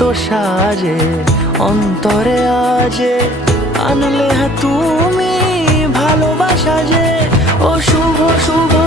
কত সাজে অন্তরে আজে আনলে তুমি ভালোবাসা যে। ও শুভ শুভ